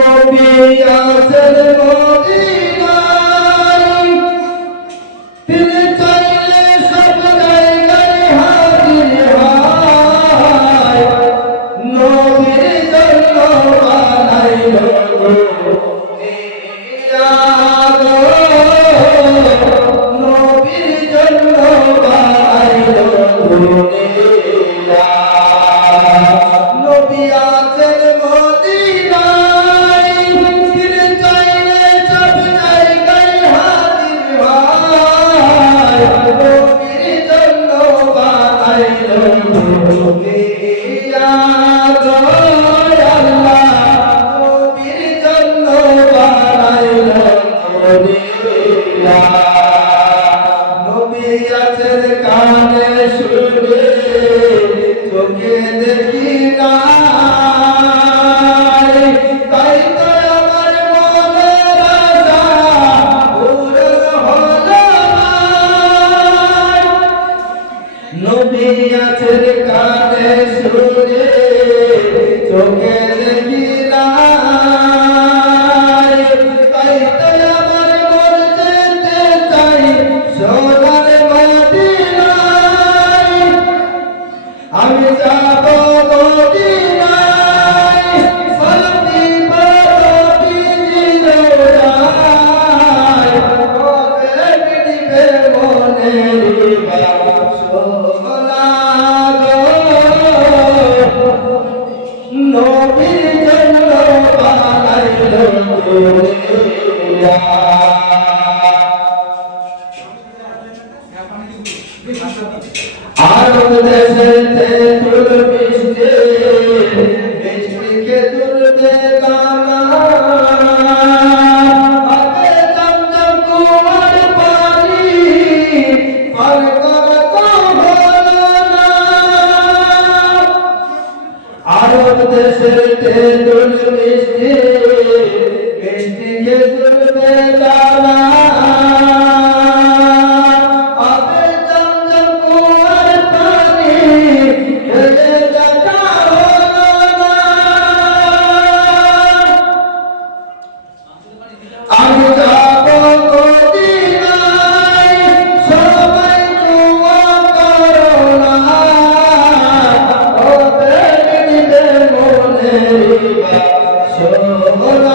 নবী আছেন মদিনায়, তিনি চাইলে সব জায়গায় হাজির হয়। নবীর জন্য বানাইলো দুনিয়া গো, নবীর জন্য বানাইলো দুনিয়া। নবী আছেন মদিনায়, তিনি চাইলে সব জায়গায় হাজির হয়। নবীর জন্য বানাইলো দুনিয়া গো আল্লাহ, নবীর জন্য বানাইলো দুনিয়া। নবী আছেন কানে শুনে, চোখে দেখি না, তাই তো আমার মনের আশা পূরণ হলো না। নবী আছেন কানে শুনে, চোখে দেখি না, তাই তো আমার মন যেতে চাই সোনার মদিনায়। আমি যাব মদিনায়, সালাম দিব নবীজির রায়। কবে মিটবে মনের বাসনা গো, নবীর জন্য বানাইলো দুনিয়া। আরব দেশেতে তুল মিষ্টি, মিষ্টিকে তুলতে কানা, আগে জমজম কুয়ার পানি পার করতে হলো না। আরব দেশেতে তুল মিষ্টি, মিষ্টিকে তুলতে কানা, আমি যাব মদিনায়, সবাই দোয়া করো না, কবে মিটবে মনের বাসনা